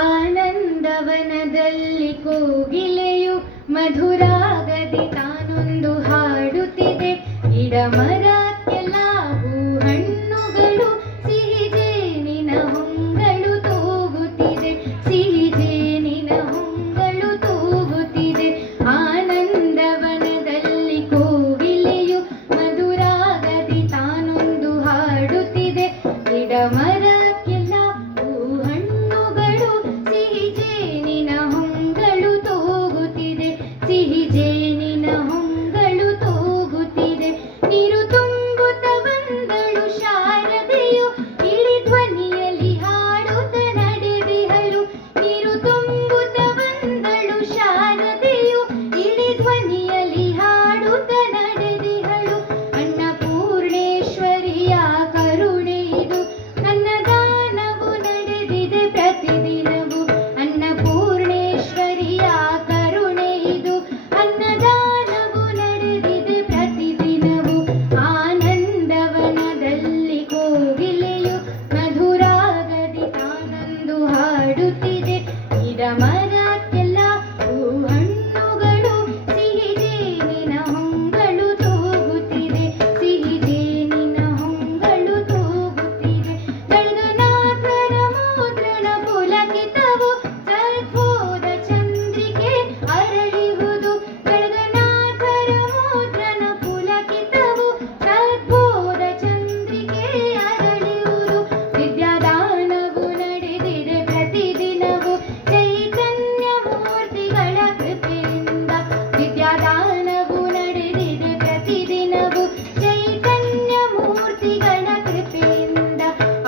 ಆನಂದವನದಲ್ಲಿ ಕೋಗಿಲೆಯು ಮಧುರಾಗದಿ ತಾನೊಂದು ಹಾಡುತ್ತಿದೆ. ಗಿಡ ಮರಕ್ಕೆಲ್ಲ ಹೂ ಹಣ್ಣುಗಳು, ಸಿಹಿ ಜೇನಿನ ಹೊಂಗಳು ತೂಗುತ್ತಿದೆ. ಸಿಹಿ ಜೇನಿನ ಹೊಂಗಳು ತೂಗುತ್ತಿದೆ. ಆನಂದವನದಲ್ಲಿ ಕೋಗಿಲೆಯು ಮಧುರಾಗದಿ ತಾನೊಂದು ಹಾಡುತ್ತಿದೆ. ಗಿಡ ಮರಕ್ಕೆಲ್ಲ ಹೂ ಹಣ್ಣುಗಳು, ಸಿಹಿ ಜೇನಿನ ಹೊಂಗಳು ತೂಗುತ್ತಿದೆ. ಸಿಹಿ ಜೇನಿನ ಹೊಂಗಳು ತೂಗುತ್ತಿದೆ. ನೀರು ತುಂಬುತ್ತ ಬಂದಳು ಶಾರದೆಯು, ಇಳಿ ಧ್ವನಿಯಲ್ಲಿ ಹಾಡುತ್ತ ನಡೆದಿಹಳು. ನೀರು ತುಂಬುತ್ತ ಬಂದಳು ಶಾರದೆಯು, ಇಳಿ ಧ್ವನಿಯಲ್ಲಿ ಹಾಡುತ್ತ ನಡೆದಿಹಳು. ಅನ್ನಪೂರ್ಣೇಶ್ವರಿಯ ಕರುಣೆ ಇದು, ನನ್ನ ದಾನವು ನಡೆದಿದೆ ಪ್ರತಿದಿನವೂ. ಅನ್ನಪೂರ್ಣೇಶ್ವರಿಯ ಕರುಣೆ ಇದು, ಅನ್ನದಾನವು ನಡೆದಿದೆ ಪ್ರತಿದಿನವೂ. ಆನಂದವನದಲ್ಲಿ ಕೋಗಿಲೆಯು ಮಧುರಾಗದಿ ತಾನೊಂದು ಹಾಡುತ್ತಿದೆ. ಗಿಡ ಮರಕ್ಕೆಲ್ಲ ಹೂ ಹಣ್ಣುಗಳು, ಸಿಹಿ ಜೇನಿನ ಹೊಂಗಳು ತೂಗುತ್ತಿದೆ. ಸಿಹಿ ಜೇನಿನ ಹೊಂಗಳು ತೂಗುತ್ತಿದೆ. ಗಣನಾಥರ ಮುದ್ರಣ ಪುಲಕಿತವು, ಸದ್ಬೋಧ ಚಂದ್ರಿಕೆ ಅರಳಿಹುದು. ಗಣನಾಥರ ಮುದ್ರಣ ಪುಲಕಿತವು, ಸದ್ಬೋಧ ಚಂದ್ರಿಕೆ ಅರಳಿಹುದು. ವಿದ್ಯಾದಾನವು ನಡೆದಿದೆ ಪ್ರತಿದಿನವೂ, ಚೈತನ್ಯ ಮೂರ್ತಿಗಳ ಕೃಪೆಯಿಂದ. ವಿದ್ಯಾದಾನವು ನಡೆದಿದೆ ಪ್ರತಿದಿನವೂ, ಚೈತನ್ಯ ಮೂರ್ತಿಗಳ ಕೃಪೆಯಿಂದ.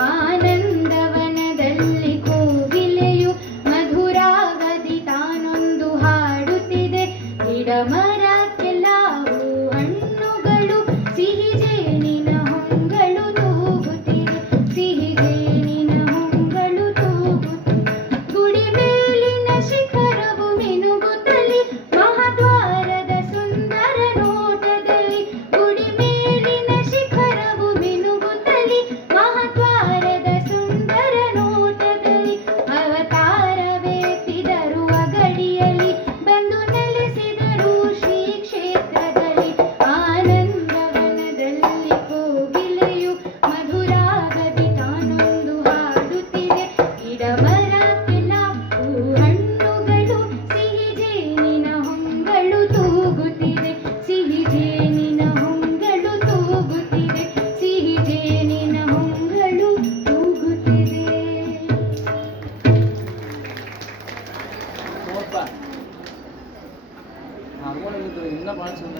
ಆನಂದವನದಲ್ಲಿ ಕೋಗಿಲೆಯು ಮಧುರಾಗದಿ ತಾನೊಂದು ಹಾಡುತ್ತಿದೆ. ಗಿಡ ಮರಕ್ಕೆಲ್ಲ ಹೂ ಹಣ್ಣುಗಳು, ಸಿಹಿ ಜೇನಿನ ಹೊಂಗಳು ತೂಗುತ್ತಿದೆ. ಸಿಹಿ ಜೇನಿನ ಹೊಂಗಳು ತೂಗುತ್ತಿದೆ. ಗುಡಿ ಮೇಲಿನ ಶಿಖರವು ಮಿನುಗುತ್ತಲಿ, ಮಹಾದ್ವಾರದ ಸುಂದರ ನೋಟದಲ್ಲಿ. ಗುಡಿ ಮೇಲಿನ ಶಿಖರವು ಮಿನುಗುತ್ತಲಿ, ಮಹಾದ್ವಾರದ ಸುಂದರ ನೋಟದಲ್ಲಿ. ಅವತಾರವೆತ್ತಿದರು ಅಗಡಿಯಲ್ಲಿ, ಬಂದು ನೆಲೆಸಿದರು ಶ್ರೀ ಕ್ಷೇತ್ರದಲ್ಲಿ. ಆನಂದವನದಲ್ಲಿ ಕೋಗಿಲೆಯು ಮಧುರಾಗದಿ ತಾನೊಂದು ಹಾಡುತ್ತಿದೆ. ಗಿಡ ಮರಕ್ಕೆಲ್ಲ ಹೂ ಹಣ್ಣುಗಳು, ಸಿಹಿ ಜೇನಿನ ಹೊಂಗಳು ತೂಗುತ್ತಿದೆ. ಸಿಹಿ ಜೇನಿನ ಹೊಂಗಳು ತೂಗುತ್ತಿದೆ. ಸಿಹಿ ಜೇನಿನ ಹೊಂಗಳು ತೂಗುತ್ತಿದೆ. ಇನ್ನ ಭಾಳ ಚಂದ